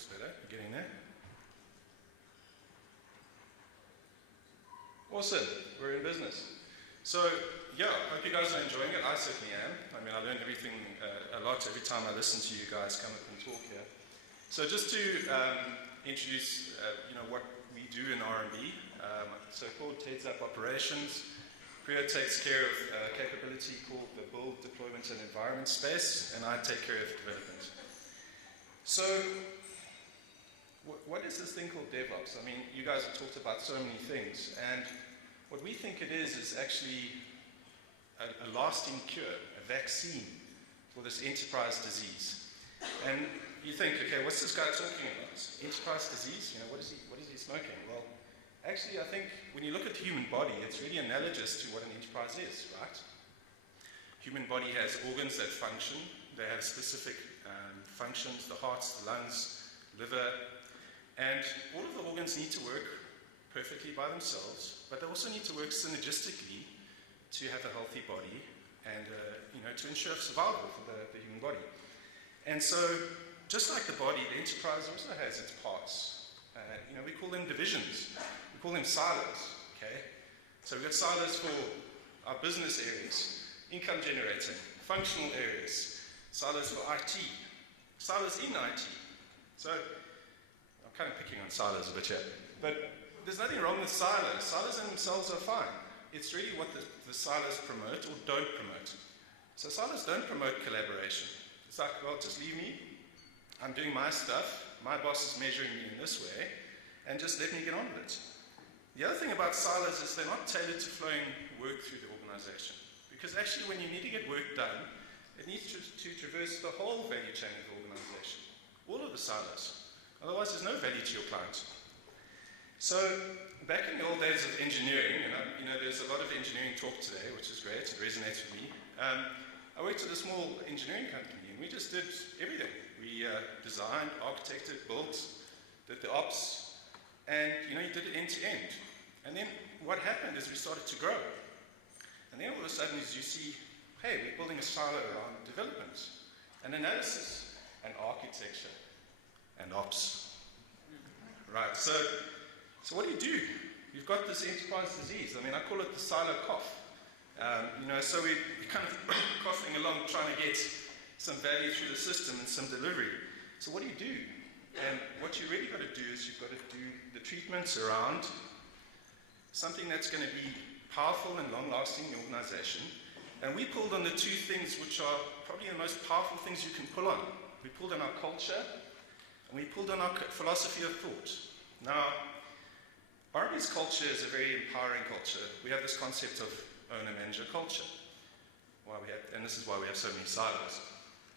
looks better. You're getting there? Awesome. We're in business. So, yeah, I hope you guys are enjoying it. I certainly am. I mean, I learn everything a lot every time I listen to you guys come up and talk here. So just to introduce, what we do in RMB. So Claude heads up operations. Priya takes care of capability called the build, deployment, and environment space, and I take care of development. So, what is this thing called DevOps? I mean, you guys have talked about so many things, and what we think it is actually a lasting cure, a vaccine for this enterprise disease. And you think, okay, what's this guy talking about? Enterprise disease? What is he smoking? Well, actually, I think when you look at the human body, it's really analogous to what an enterprise is, right? Human body has organs that function. They have specific functions, the hearts, the lungs, liver, and all of the organs need to work perfectly by themselves, but they also need to work synergistically to have a healthy body and to ensure survival for the human body. And so, just like the body, the enterprise also has its parts. We call them divisions. We call them silos, okay? So we've got silos for our business areas, income generating, functional areas, silos for IT, silos in IT. So, I'm kind of picking on silos a bit here, but there's nothing wrong with silos. Silos in themselves are fine. It's really what the silos promote or don't promote. So silos don't promote collaboration. It's like, well, just leave me. I'm doing my stuff. My boss is measuring me in this way, and just let me get on with it. The other thing about silos is they're not tailored to flowing work through the organization. Because actually, when you need to get work done, it needs to traverse the whole value chain of the organization. All of the silos. Otherwise, there's no value to your client. So, back in the old days of engineering, there's a lot of engineering talk today, which is great, it resonates with me. I worked at a small engineering company, and we just did everything. We designed, architected, built, did the ops, and you did it end to end. And then what happened is we started to grow. And then all of a sudden is you see, hey, we're building a silo around development, and analysis, and architecture, and ops. Right, so what do? You've got this enterprise disease. I mean, I call it the silo cough. So we're kind of coughing along trying to get some value through the system and some delivery. So what do? And what you really got to do is you've got to do the treatments around something that's going to be powerful and long-lasting in the organization. And we pulled on the two things which are probably the most powerful things you can pull on. We pulled on our culture, and we pulled on our philosophy of thought. Now, RMB's culture is a very empowering culture. We have this concept of owner-manager culture, and this is why we have so many silos.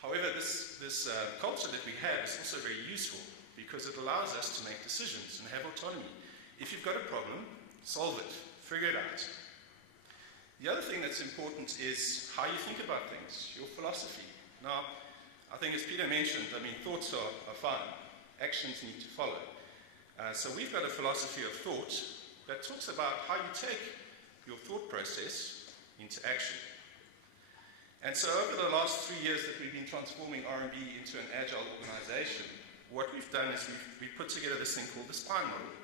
However, this culture that we have is also very useful because it allows us to make decisions and have autonomy. If you've got a problem, solve it, figure it out. The other thing that's important is how you think about things, your philosophy. Now, I think as Peter mentioned, thoughts are fine, actions need to follow. So we've got a philosophy of thought that talks about how you take your thought process into action. And so over the last 3 years that we've been transforming RMB into an agile organization, what we've done is we've put together this thing called the SPINE model.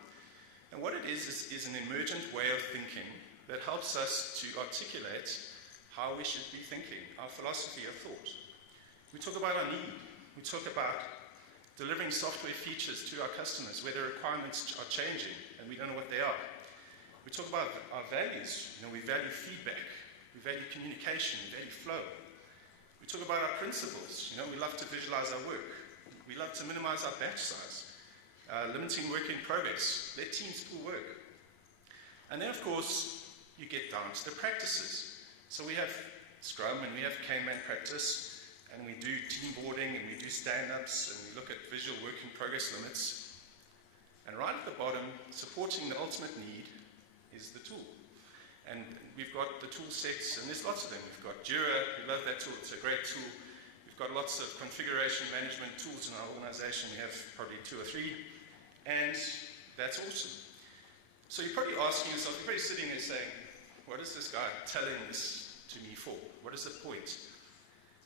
And what it is an emergent way of thinking that helps us to articulate how we should be thinking, our philosophy of thought. We talk about our need. We talk about delivering software features to our customers where their requirements are changing and we don't know what they are. We talk about our values. We value feedback. We value communication. We value flow. We talk about our principles. We love to visualize our work. We love to minimize our batch size. Limiting work in progress. Let teams pull work. And then, of course, you get down to the practices. So we have Scrum and we have Kanban practice, and we do team boarding and we do stand-ups and we look at visual work in progress limits. And right at the bottom, supporting the ultimate need is the tool. And we've got the tool sets, and there's lots of them. We've got Jira, we love that tool, it's a great tool. We've got lots of configuration management tools in our organization. We have probably 2 or 3, and that's awesome. So you're probably asking yourself, you're probably sitting there saying, what is this guy telling this to me for? What is the point?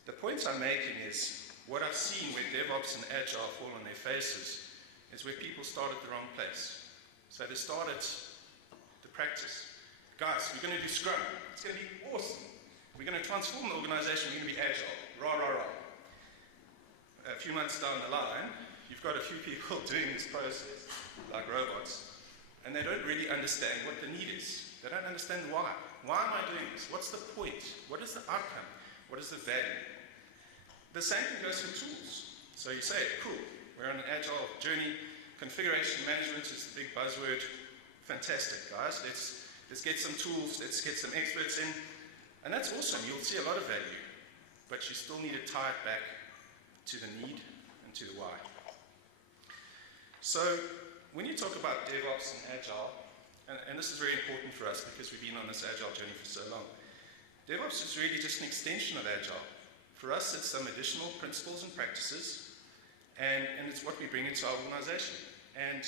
The point I'm making is, what I've seen where DevOps and Agile fall on their faces is where people start at the wrong place. So they start at the practice. Guys, we're going to do Scrum. It's going to be awesome. We're going to transform the organization. We're going to be Agile. Rah, rah, rah. A few months down the line, you've got a few people doing this process, like robots, and they don't really understand what the need is. They don't understand why. Why am I doing this? What's the point? What is the outcome? What is the value? The same thing goes for tools. So you say, cool, we're on an agile journey. Configuration management is the big buzzword. Fantastic, guys. Let's get some tools. Let's get some experts in. And that's awesome. You'll see a lot of value. But you still need to tie it back to the need and to the why. So when you talk about DevOps and Agile, and this is very important for us because we've been on this Agile journey for so long, DevOps is really just an extension of Agile. For us, it's some additional principles and practices, and it's what we bring into our organization. And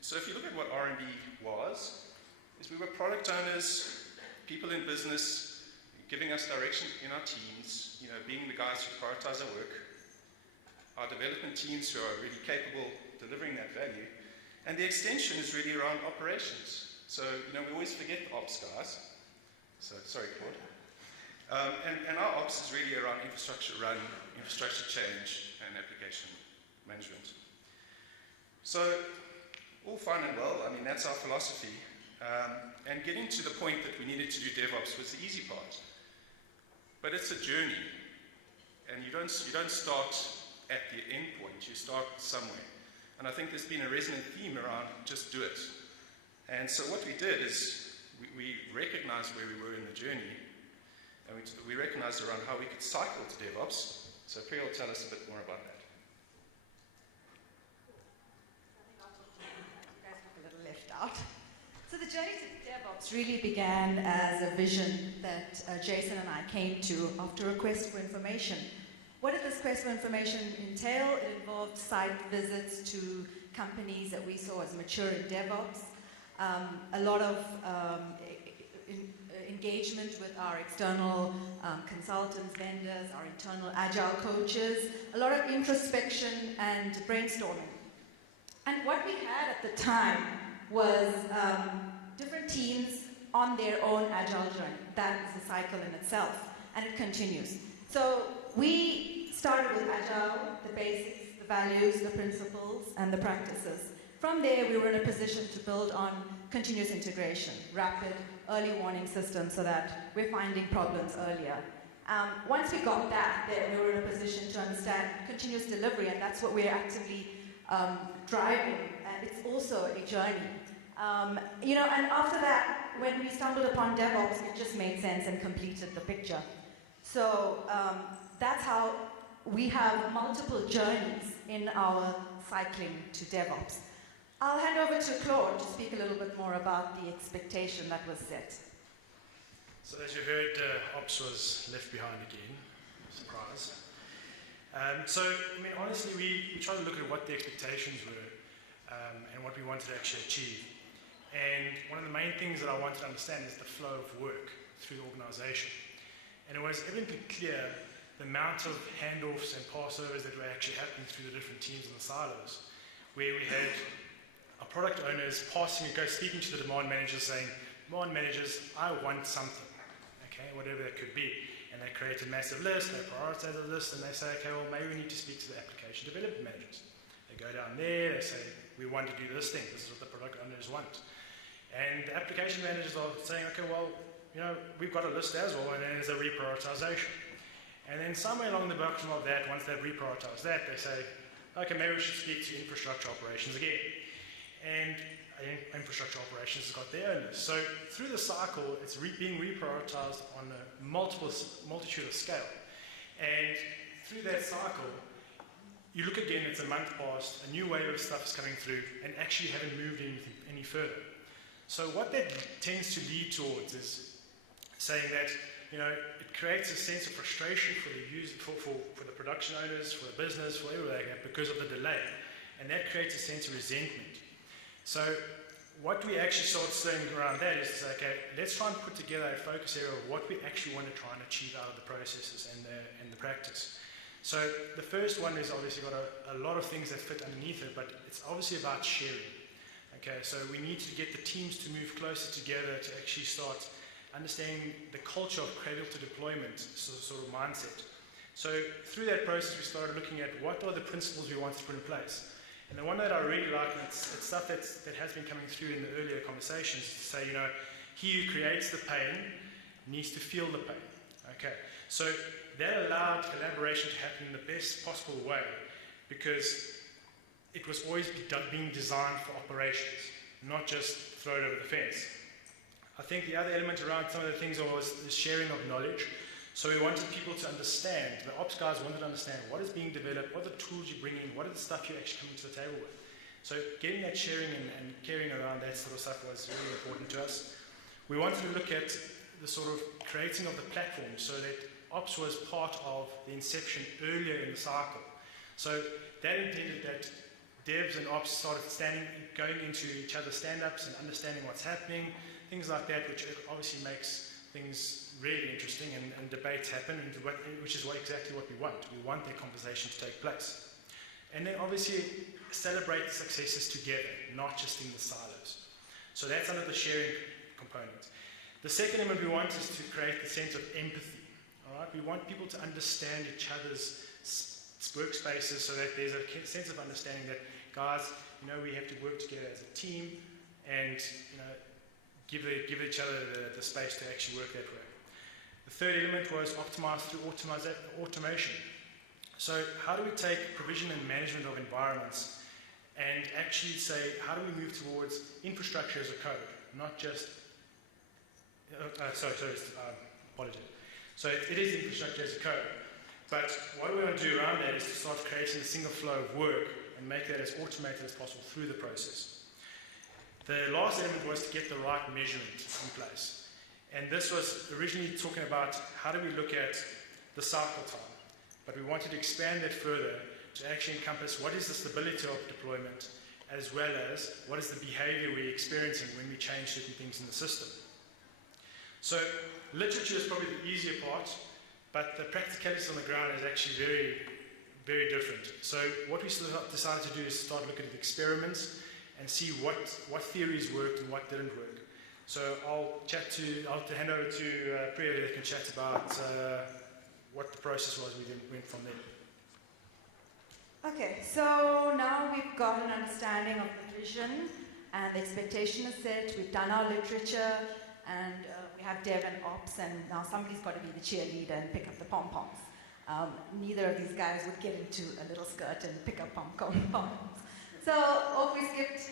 so if you look at what RMB was, is we were product owners, people in business, giving us direction in our teams, being the guys who prioritize our work, our development teams who are really capable of delivering that value, and the extension is really around operations. So, we always forget the ops guys. So, sorry, Claude. And our ops is really around infrastructure run, infrastructure change, and application management. So, all fine and well. That's our philosophy. And getting to the point that we needed to do DevOps was the easy part. But it's a journey. And you don't start at the end point, you start somewhere. And I think there's been a resonant theme around just do it. And so what we did is we recognized where we were in the journey, and we recognized around how we could cycle to DevOps. So Priya will tell us a bit more about that. I think you guys look a little left out. So the journey to DevOps really began as a vision that Jason and I came to after a request for information. What did this quest for information entail? It involved site visits to companies that we saw as mature in DevOps, a lot of engagement with our external consultants, vendors, our internal agile coaches, a lot of introspection and brainstorming. And what we had at the time was different teams on their own agile journey. That is a cycle in itself, and it continues. So we started with Agile, the basics, the values, the principles, and the practices. From there, we were in a position to build on continuous integration, rapid, early warning systems so that we're finding problems earlier. Once we got that, then we were in a position to understand continuous delivery, and that's what we're actively driving, and it's also a journey. And after that, when we stumbled upon DevOps, it just made sense and completed the picture. So that's how we have multiple journeys in our cycling to DevOps. I'll hand over to Claude to speak a little bit more about the expectation that was set. So as you heard, Ops was left behind again. Surprise. Honestly, we tried to look at what the expectations were and what we wanted to actually achieve. And one of the main things that I wanted to understand is the flow of work through the organization. And it was evidently clear the amount of handoffs and passovers that were actually happening through the different teams and the silos, where we had our product owners speaking to the demand managers saying, demand managers, I want something, okay, whatever that could be. And they create a massive list, they prioritize the list, and they say, okay, well, maybe we need to speak to the application development managers. They go down there, they say, we want to do this thing, this is what the product owners want. And the application managers are saying, okay, well, we've got a list as well, and then there's a reprioritization. And then somewhere along the bottom of that, once they've reprioritized that, they say, okay, maybe we should speak to infrastructure operations again. And infrastructure operations has got their own list. So through the cycle, it's being reprioritized on a multitude of scale. And through that cycle, you look again, it's a month past, a new wave of stuff is coming through, and actually haven't moved any further. So what that tends to lead towards is saying that, it creates a sense of frustration for the user, for the production owners, for the business, for everything, because of the delay. And that creates a sense of resentment. So what we actually started saying around that is, okay, let's try and put together a focus area of what we actually want to try and achieve out of the processes and the practice. So the first one is obviously got a lot of things that fit underneath it, but it's obviously about sharing. Okay, so we need to get the teams to move closer together to actually start understanding the culture of cradle to deployment sort of mindset. So through that process, we started looking at what are the principles we want to put in place. And the one that I really like, and it's stuff that has been coming through in the earlier conversations, is to say, he who creates the pain needs to feel the pain. Okay, so that allowed collaboration to happen in the best possible way, because it was always being designed for operations, not just thrown over the fence. I think the other element around some of the things was the sharing of knowledge. So we wanted people to understand, the ops guys wanted to understand what is being developed, what are the tools you bring in, what are the stuff you're actually coming to the table with. So getting that sharing and caring around that sort of stuff was really important to us. We wanted to look at the sort of creating of the platform so that ops was part of the inception earlier in the cycle. So that intended that devs and ops started going into each other's stand-ups and understanding what's happening, things like that, which obviously makes things really interesting and debates happen, which is exactly what we want. We want that conversation to take place. And then obviously celebrate the successes together, not just in the silos. So that's under the sharing component. The second element we want is to create the sense of empathy. All right? We want people to understand each other's workspaces so that there's a sense of understanding that, guys, we have to work together as a team and, give each other the space to actually work that way. The third element was optimize through automation. So how do we take provision and management of environments and actually say, how do we move towards infrastructure as a code, not just, apologies. So it is infrastructure as a code. But what we want to do around that is to start creating a single flow of work and make that as automated as possible through the process. The last element was to get the right measurement in place. And this was originally talking about how do we look at the cycle time. But we wanted to expand that further to actually encompass what is the stability of deployment, as well as what is the behavior we're experiencing when we change certain things in the system. So literature is probably the easier part, but the practicalities on the ground is actually very, very different. So what we decided to do is start looking at experiments and see what theories worked and what didn't work. So I'll hand over to Priya that can chat about what the process was. We went from there. Okay, so now we've got an understanding of the vision and the expectation is set. We've done our literature and we have dev and ops, and now somebody's got to be the cheerleader and pick up the pom-poms. Neither of these guys would get into a little skirt and pick up pom-poms. So off we skipped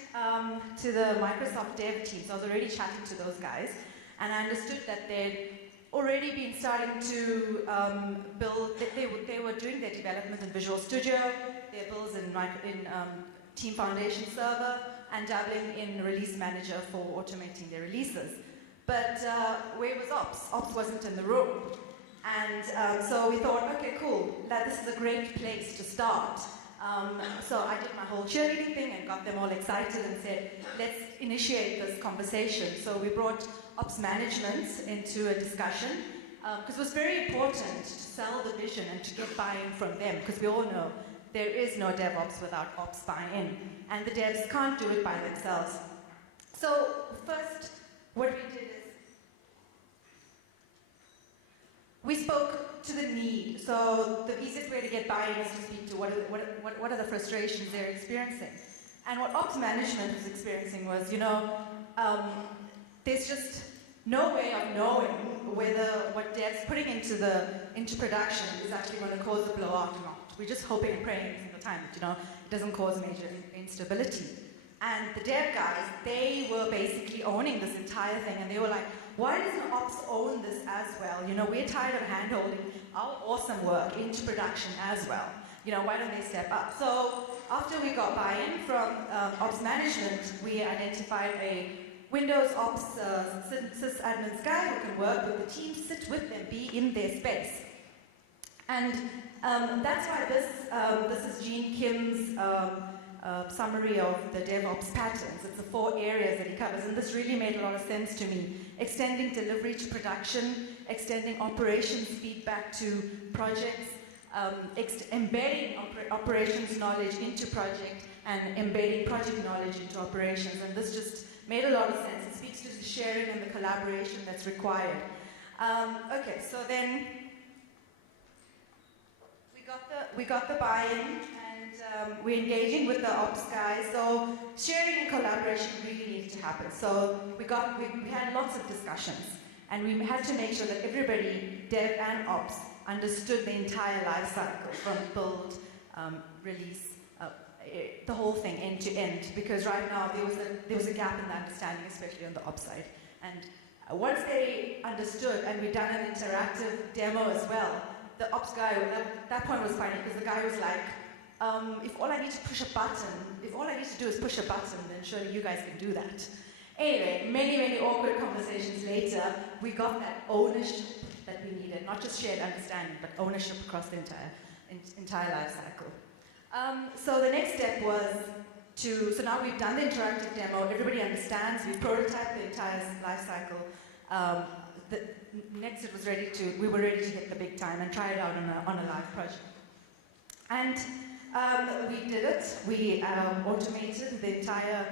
to the Microsoft dev team. So I was already chatting to those guys, and I understood that they'd already been starting to build. They were doing their development in Visual Studio, their builds in Team Foundation Server, and dabbling in Release Manager for automating their releases. But where was ops? Ops wasn't in the room. And so we thought, okay, cool, this is a great place to start. So I did my whole cheerleading thing and got them all excited and said, let's initiate this conversation. So we brought ops management into a discussion because it was very important to sell the vision and to get buy-in from them, because we all know there is no DevOps without ops buy-in, and the devs can't do it by themselves. So first, what we did is we spoke to the need. So the easiest way to get buy-in is to speak to what are the frustrations they're experiencing. And what ops management was experiencing was, there's just no way of knowing whether what devs putting into production is actually going to cause a blowout or not. We're just hoping and praying all the time that it doesn't cause major instability. And the dev guys, they were basically owning this entire thing, and they were like, why doesn't ops own this as well? We're tired of hand-holding our awesome work into production as well. Why don't they step up? So after we got buy-in from ops management, we identified a Windows ops sysadmins guy who can work with the team, sit with them, be in their space. And that's why this is Gene Kim's summary of the DevOps patterns. It's the 4 areas that he covers, and this really made a lot of sense to me. Extending delivery to production, extending operations feedback to projects, embedding operations knowledge into project and embedding project knowledge into operations. And this just made a lot of sense. It speaks to the sharing and the collaboration that's required. Okay, so then we got the buy-in, and we're engaging with the ops guys. So sharing and collaboration really needed to happen. So we had lots of discussions, and we had to make sure that everybody, dev and ops, understood the entire life cycle from build, release, the whole thing end to end. Because right now there was a gap in the understanding, especially on the ops side. And once they understood, and we'd done an interactive demo as well, the ops guy, that point was funny, because the guy was like, if all I need to do is push a button, then surely you guys can do that. Anyway, many awkward conversations later, we got that ownership that we needed, not just shared understanding, but ownership across the entire life cycle. So the next step was so now we've done the interactive demo, everybody understands, we've prototyped the entire life cycle. Next we were ready to hit the big time and try it out on a live project. And we did it. We automated the entire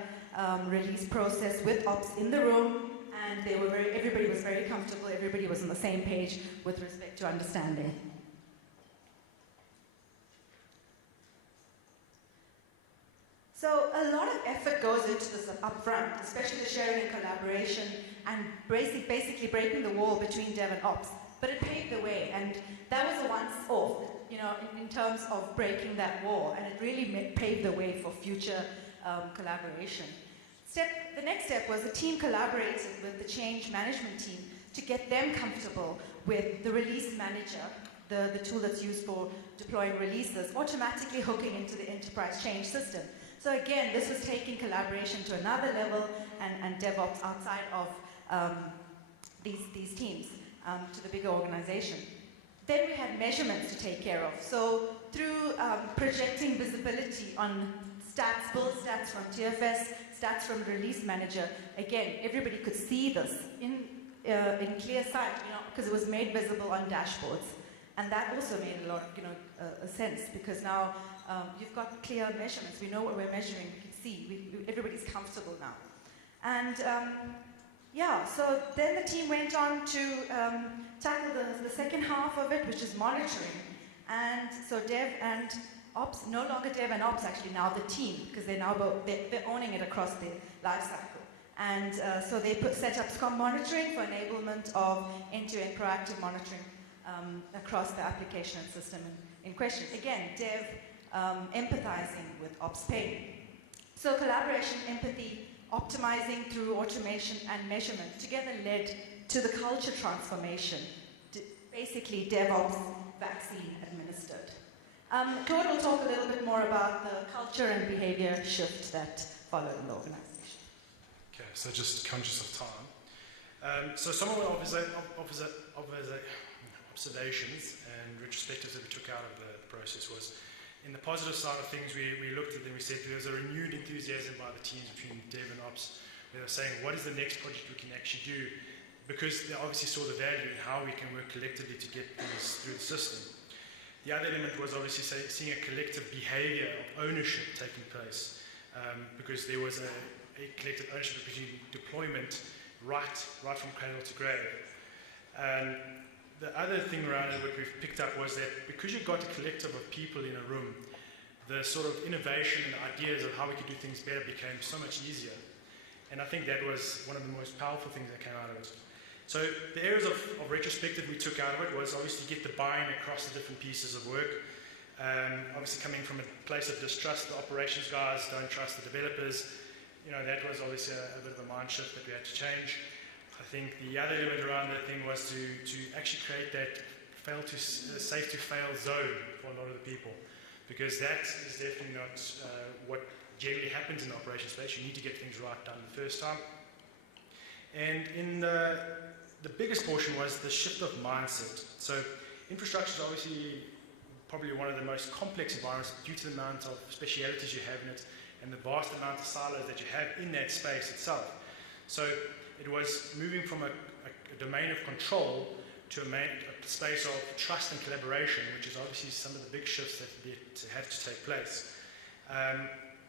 release process with ops in the room, and everybody was very comfortable, everybody was on the same page with respect to understanding. So a lot of effort goes into this up front, especially the sharing and collaboration, and basically breaking the wall between dev and ops. But it paved the way, and that was a once-off, in terms of breaking that wall, and it really paved the way for future collaboration. The next step was the team collaborated with the change management team to get them comfortable with the release manager, the tool that's used for deploying releases, automatically hooking into the enterprise change system. So again, this was taking collaboration to another level, and DevOps outside of these teams to the bigger organization. Then we had measurements to take care of. So through projecting visibility on stats, build stats from TFS, stats from Release Manager, again, everybody could see this in clear sight, because it was made visible on dashboards. And that also made a lot of sense, because now you've got clear measurements. We know what we're measuring. We can see. Everybody's comfortable now. And so then the team went on to tackle the second half of it, which is monitoring. And so dev and ops, no longer dev and ops actually, now the team, because they're owning it across the life cycle. And so they set up SCOM monitoring for enablement of end-to-end proactive monitoring across the application and system in question. Again, dev empathizing with ops pain. So collaboration, empathy, optimizing through automation and measurement together led to the culture transformation, basically DevOps vaccine administered. Claude will talk a little bit more about the culture and behavior shift that followed in the organization. Okay, so just conscious of time. So some of the observations and retrospectives that we took out of the process was, in the positive side of things, we looked at them, we said there's a renewed enthusiasm by the teams between dev and ops. They were saying, what is the next project we can actually do? Because they obviously saw the value in how we can work collectively to get things through the system. The other element was obviously seeing a collective behavior of ownership taking place, because there was a collective ownership between deployment right from cradle to grave. The other thing around it, what we've picked up was that because you've got a collective of people in a room, the sort of innovation and ideas of how we could do things better became so much easier. And I think that was one of the most powerful things that came out of it. So the areas of retrospective we took out of it was obviously get the buy-in across the different pieces of work. Obviously coming from a place of distrust, the operations guys don't trust the developers. That was obviously a bit of a mind shift that we had to change. I think the other element around that thing was to actually create that safe to fail zone for a lot of the people, because that is definitely not what generally happens in the operations space. You need to get things right done the first time. And in the biggest portion was the shift of mindset. So infrastructure is obviously probably one of the most complex environments due to the amount of specialities you have in it and the vast amount of silos that you have in that space itself. So it was moving from a domain of control to a space of trust and collaboration, which is obviously some of the big shifts that have to take place.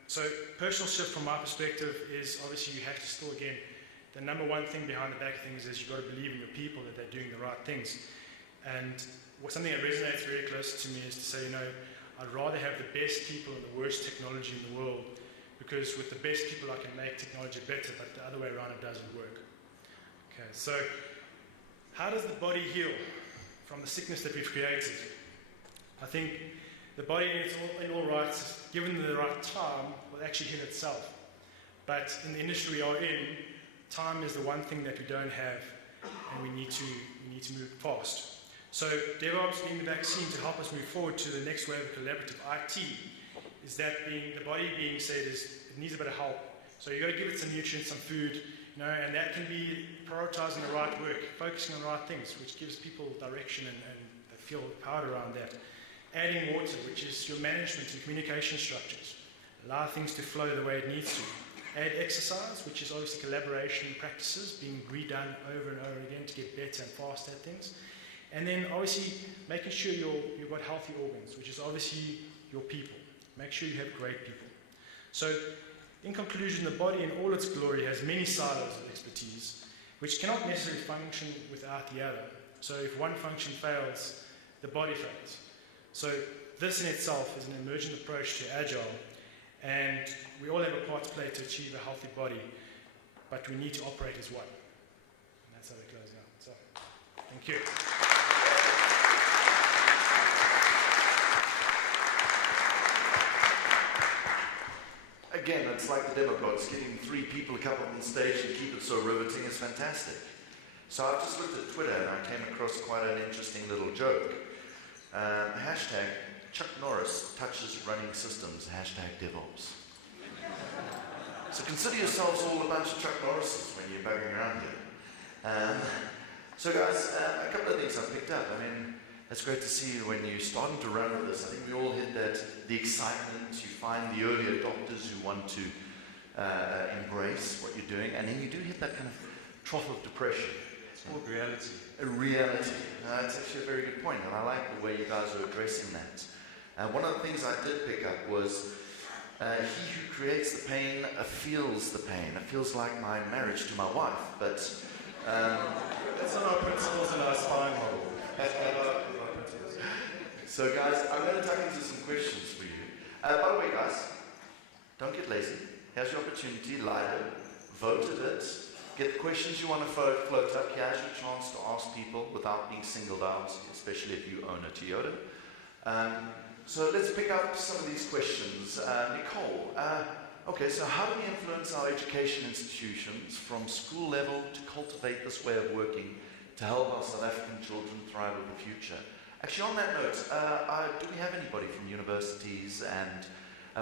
So personal shift from my perspective is obviously you have to still, again, the number one thing behind the back of things is you've got to believe in your people that they're doing the right things. And something that resonates very close to me is to say, I'd rather have the best people and the worst technology in the world, because with the best people I can make technology better, but the other way around it doesn't work. Okay, so how does the body heal from the sickness that we've created? I think the body in all rights, given the right time, will actually heal itself. But in the industry we are in, time is the one thing that we don't have, and we need to move fast. So DevOps being the vaccine to help us move forward to the next wave of collaborative IT is that the body being said it needs a bit of help. So you've got to give it some nutrients, some food, and that can be prioritizing the right work, focusing on the right things, which gives people direction and they feel proud around that. Adding water, which is your management and communication structures. Allow things to flow the way it needs to. Add exercise, which is obviously collaboration practices being redone over and over again to get better and faster at things. And then obviously making sure you've got healthy organs, which is obviously your people. Make sure you have great people. So in conclusion, the body in all its glory has many silos of expertise, which cannot necessarily function without the other. So if one function fails, the body fails. So this in itself is an emergent approach to Agile, and we all have a part to play to achieve a healthy body, but we need to operate as one. And that's how we close out. So, thank you. Again, it's like the demo blogs, getting 3 people to come up on stage and keep it so riveting is fantastic. So I've just looked at Twitter and I came across quite an interesting little joke. Hashtag Chuck Norris touches running systems, hashtag DevOps. So consider yourselves all a bunch of Chuck Norrises when you're bugging around here. So guys, a couple of things I've picked up. I mean, it's great to see you when you're starting to run with this. I think we all hit the excitement. You find the early adopters who want to embrace what you're doing, and then you do hit that kind of trough of depression. It's called reality. A reality. That's actually a very good point, and I like the way you guys are addressing that. One of the things I did pick up was he who creates the pain feels the pain. It feels like my marriage to my wife, but That's not our principles in our spine model. So guys, I'm going to tuck into some questions for you. By the way guys, don't get lazy. Here's your opportunity, lighter, vote at it, get the questions you want to float up. Here's your chance to ask people without being singled out, especially if you own a Toyota. So let's pick up some of these questions. Nicole, okay, so how do we influence our education institutions from school level to cultivate this way of working to help our South African children thrive in the future? Actually, on that note, do we have anybody from universities and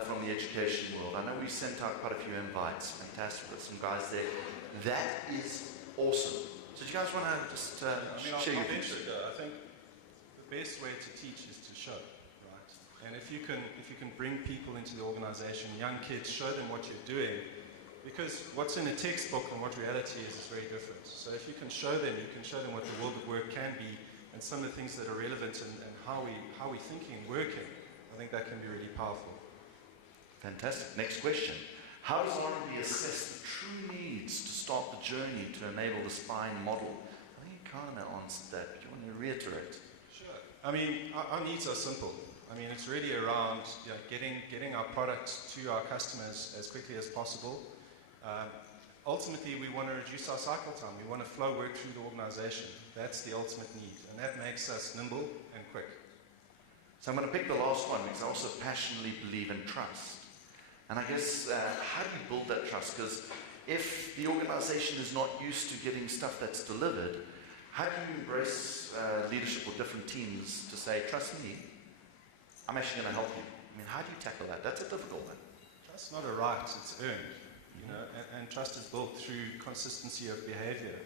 from the education world? I know we sent out quite a few invites. Fantastic, with some guys there. That is awesome. So do you guys want to just share your views? I think the best way to teach is to show, right? And if you can bring people into the organization, young kids, show them what you're doing, because what's in a textbook and what reality is very different. So if you can show them, what the world of work can be, and some of the things that are relevant and how we're thinking and working, I think that can be really powerful. Fantastic. Next question. How does RMB assess the true needs to start the journey to enable the spine model? I think you kind of answered that, but you want to reiterate? Sure. I mean, our needs are simple. I mean, it's really around getting our product to our customers as quickly as possible. Ultimately, we want to reduce our cycle time. We want to flow work through the organization. That's the ultimate need, and that makes us nimble and quick. So I'm going to pick the last one because I also passionately believe in trust. And I guess, how do you build that trust? Because if the organization is not used to getting stuff that's delivered, how do you embrace leadership with different teams to say, trust me, I'm actually going to help you? I mean, how do you tackle that? That's a difficult one. Trust's not a right, it's earned. And trust is built through consistency of behavior.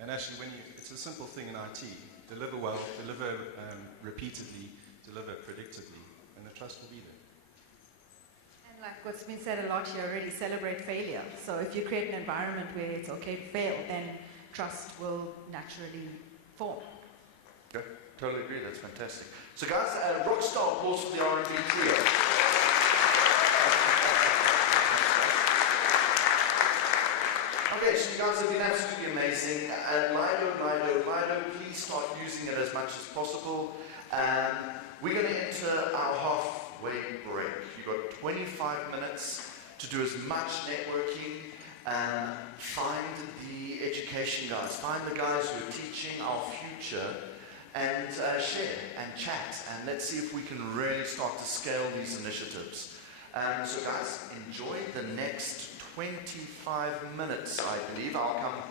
And actually, it's a simple thing in IT. Deliver well, deliver repeatedly, deliver predictably, and the trust will be there. And like what's been said a lot here already, celebrate failure. So if you create an environment where it's okay to fail, then trust will naturally form. Okay, totally agree. That's fantastic. So, guys, rockstar applause for the RMB trio. Okay, so you guys have been absolutely amazing. Lido, please start using it as much as possible. We're going to enter our halfway break. You've got 25 minutes to do as much networking. Find the education guys, find the guys who are teaching our future, and share and chat, and let's see if we can really start to scale these initiatives. So guys, enjoy the next 25 minutes, I believe. I'll come